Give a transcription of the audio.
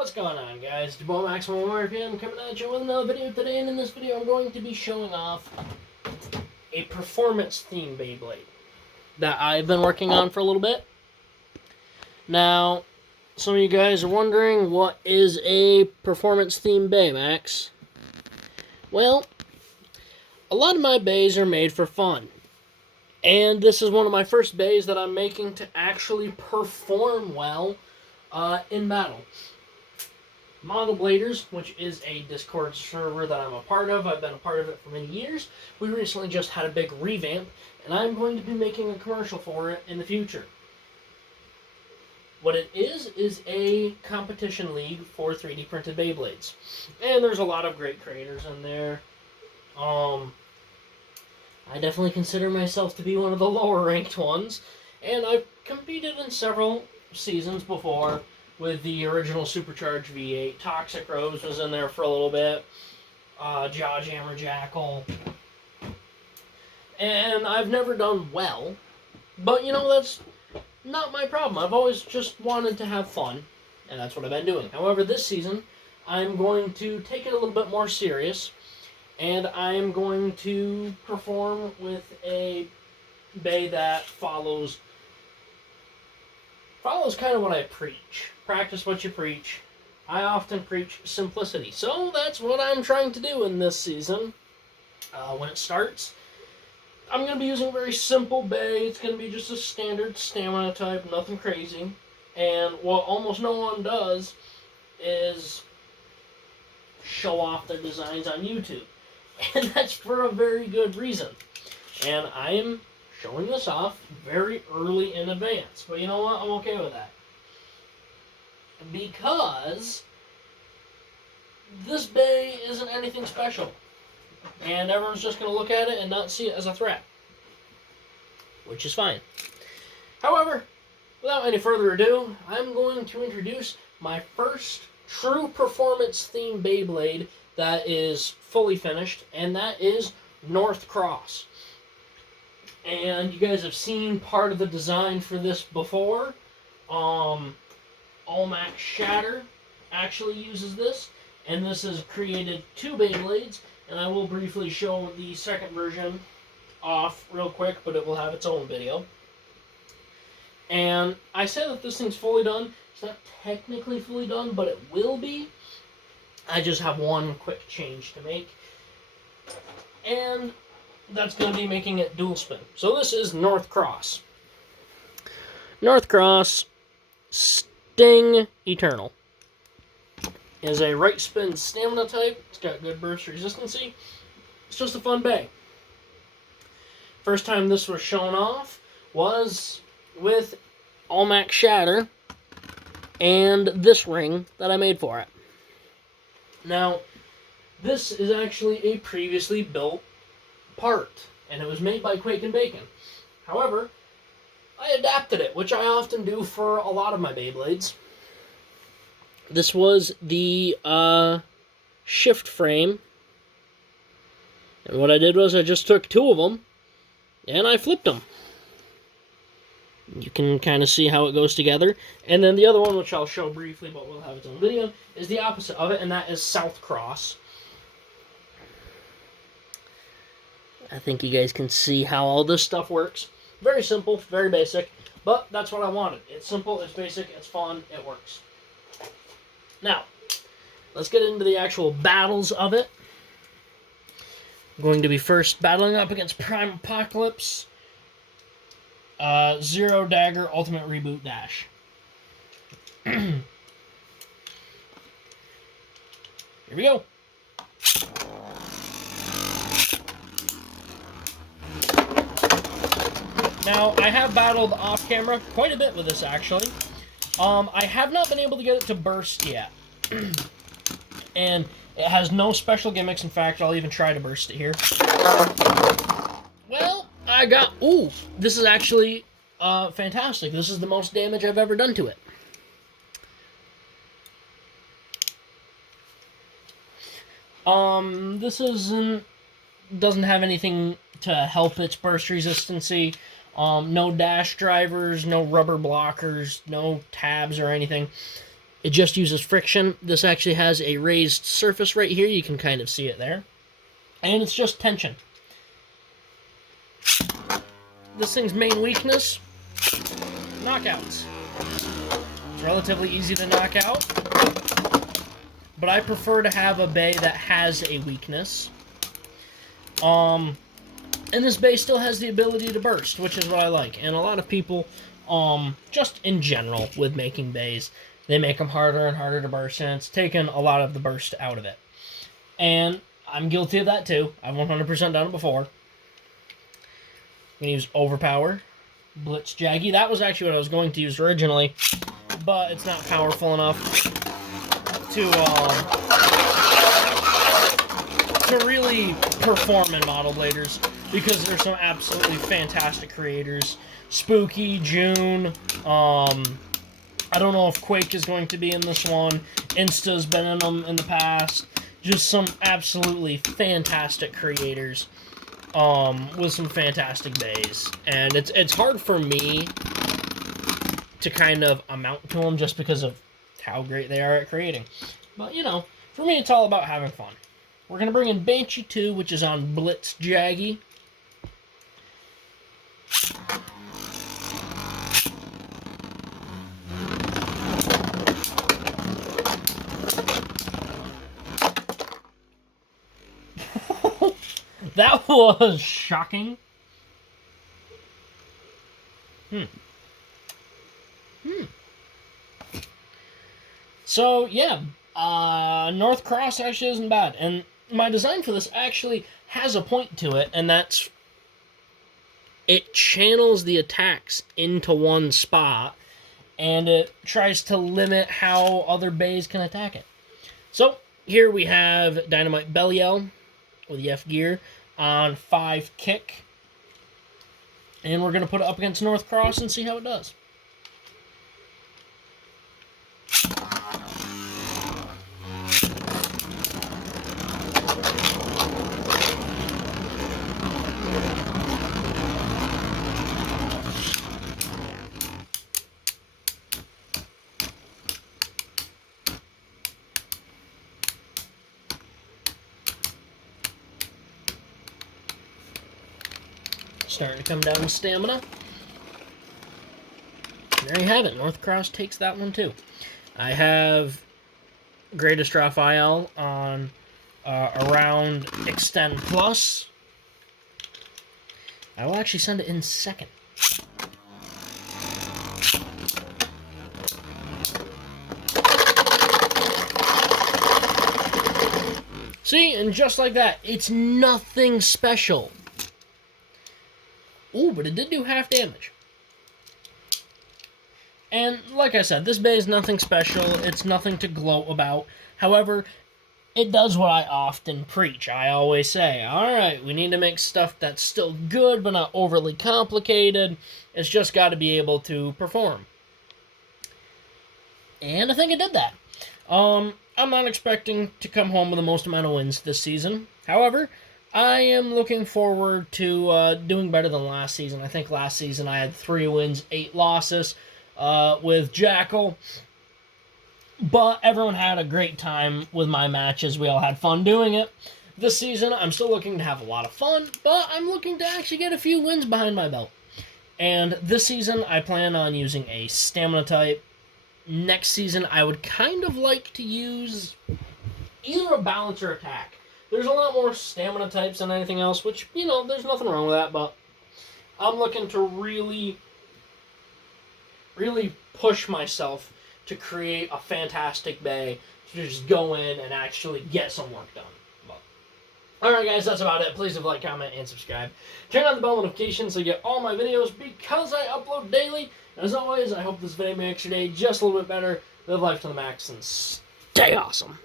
What's going on, guys? Debo Maximum RPM coming at you with another video today, and in this video I'm going to be showing off a performance theme Beyblade that I've been working on for a little bit. Now, some of you guys are wondering, what is a performance theme Baymax? Well, a lot of my bays are made for fun, and this is one of my first bays that I'm making to actually perform well in battle. Model Bladers, which is a Discord server that I'm a part of. I've been a part of it for many years. We recently just had a big revamp, and I'm going to be making a commercial for it in the future. What it is a competition league for 3D printed Beyblades. And there's a lot of great creators in there. I definitely consider myself to be one of the lower ranked ones, and I've competed in several seasons before with the original Supercharged V8. Toxic Rose was in there for a little bit. Jawjammer Jackal. And I've never done well, but you know, that's not my problem. I've always just wanted to have fun, and that's what I've been doing. However, this season, I'm going to take it a little bit more serious, and I'm going to perform with a bay that follows kind of what I preach. Practice what you preach. I often preach simplicity. So that's what I'm trying to do in this season. When it starts, I'm going to be using a very simple bay. It's going to be just a standard stamina type, nothing crazy. And what almost no one does is show off their designs on YouTube. And that's for a very good reason. And I am showing this off very early in advance. But you know what? I'm okay with that. Because this bay isn't anything special. And everyone's just going to look at it and not see it as a threat. Which is fine. However, without any further ado, I'm going to introduce my first true performance-themed Beyblade that is fully finished, and that is North Cross. And you guys have seen part of the design for this before. All-Max Shatter actually uses this, and this has created two Beyblades, and I will briefly show the second version off real quick, but it will have its own video. And I say that this thing's fully done. It's not technically fully done, but it will be. I just have one quick change to make, and that's going to be making it dual spin. So this is North Cross. North Cross Sting Eternal is a right spin stamina type. It's got good burst resistancy. It's just a fun bay. First time this was shown off was with All-Max Shatter and this ring that I made for it. Now, this is actually a previously built part, and it was made by Quake and Bacon. However, I adapted it, which I often do for a lot of my Beyblades. This was the shift frame, and what I did was I just took two of them and I flipped them. You can kind of see how it goes together. And then the other one, which I'll show briefly, but we'll have its own video, is the opposite of it, and that is South Cross. I think you guys can see how all this stuff works. Very simple, very basic, but that's what I wanted. It's simple, it's basic, it's fun, it works. Now, let's get into the actual battles of it. I'm going to be first battling up against Prime Apocalypse, Zero Dagger Ultimate Reboot Dash. Here we go. Now, I have battled off camera quite a bit with this, actually. I have not been able to get it to burst yet. And it has no special gimmicks. In fact, I'll even try to burst it here. Well, I got... Ooh, this is actually fantastic. This is the most damage I've ever done to it. This doesn't have anything to help its burst resistancy. No dash drivers, no rubber blockers, no tabs or anything. It just uses friction. This actually has a raised surface right here. You can kind of see it there. And it's just tension. This thing's main weakness, knockouts. It's relatively easy to knock out, but I prefer to have a bay that has a weakness. And this bay still has the ability to burst, which is what I like. And a lot of people, just in general with making bays, they make them harder and harder to burst, and it's taken a lot of the burst out of it. And I'm guilty of that too. I've 100% done it before. I'm going to use Overpower, Blitz Jaggy. That was actually what I was going to use originally, but it's not powerful enough to really perform in Model Bladers, because there's some absolutely fantastic creators. Spooky, June, I don't know if Quake is going to be in this one. Insta's been in them in the past. Just some absolutely fantastic creators. With some fantastic bays, and it's hard for me to kind of amount to them just because of how great they are at creating. But, you know, for me it's all about having fun. We're going to bring in Banshee 2, which is on Blitz Jaggy. That was shocking. So, yeah, North Cross actually isn't bad. And my design for this actually has a point to it, and that's it channels the attacks into one spot, and it tries to limit how other bays can attack it. So, here we have Dynamite Belial with the F gear on 5 kick. And we're going to put it up against North Cross and see how it does. Starting to come down to stamina. There you have it. North Cross takes that one too. I have Greatest Raphael on around Extend Plus. I will actually send it in second. See, and just like that, it's nothing special. Ooh, but it did do half damage. And like I said, this bay is nothing special. It's nothing to gloat about. However, it does what I often preach. I always say, alright, we need to make stuff that's still good, but not overly complicated. It's just got to be able to perform. And I think it did that. I'm not expecting to come home with the most amount of wins this season. However, I am looking forward to doing better than last season. I think last season I had 3 wins, 8 losses with Jackal. But everyone had a great time with my matches. We all had fun doing it. This season, I'm still looking to have a lot of fun, but I'm looking to actually get a few wins behind my belt. And this season, I plan on using a stamina type. Next season, I would kind of like to use either a balance or attack. There's a lot more stamina types than anything else, which, you know, there's nothing wrong with that, but I'm looking to really push myself to create a fantastic bay to just go in and actually get some work done. Alright guys, that's about it. Please leave a like, comment, and subscribe. Turn on the bell notifications so you get all my videos because I upload daily. And as always, I hope this video makes your day just a little bit better. Live life to the max and stay awesome.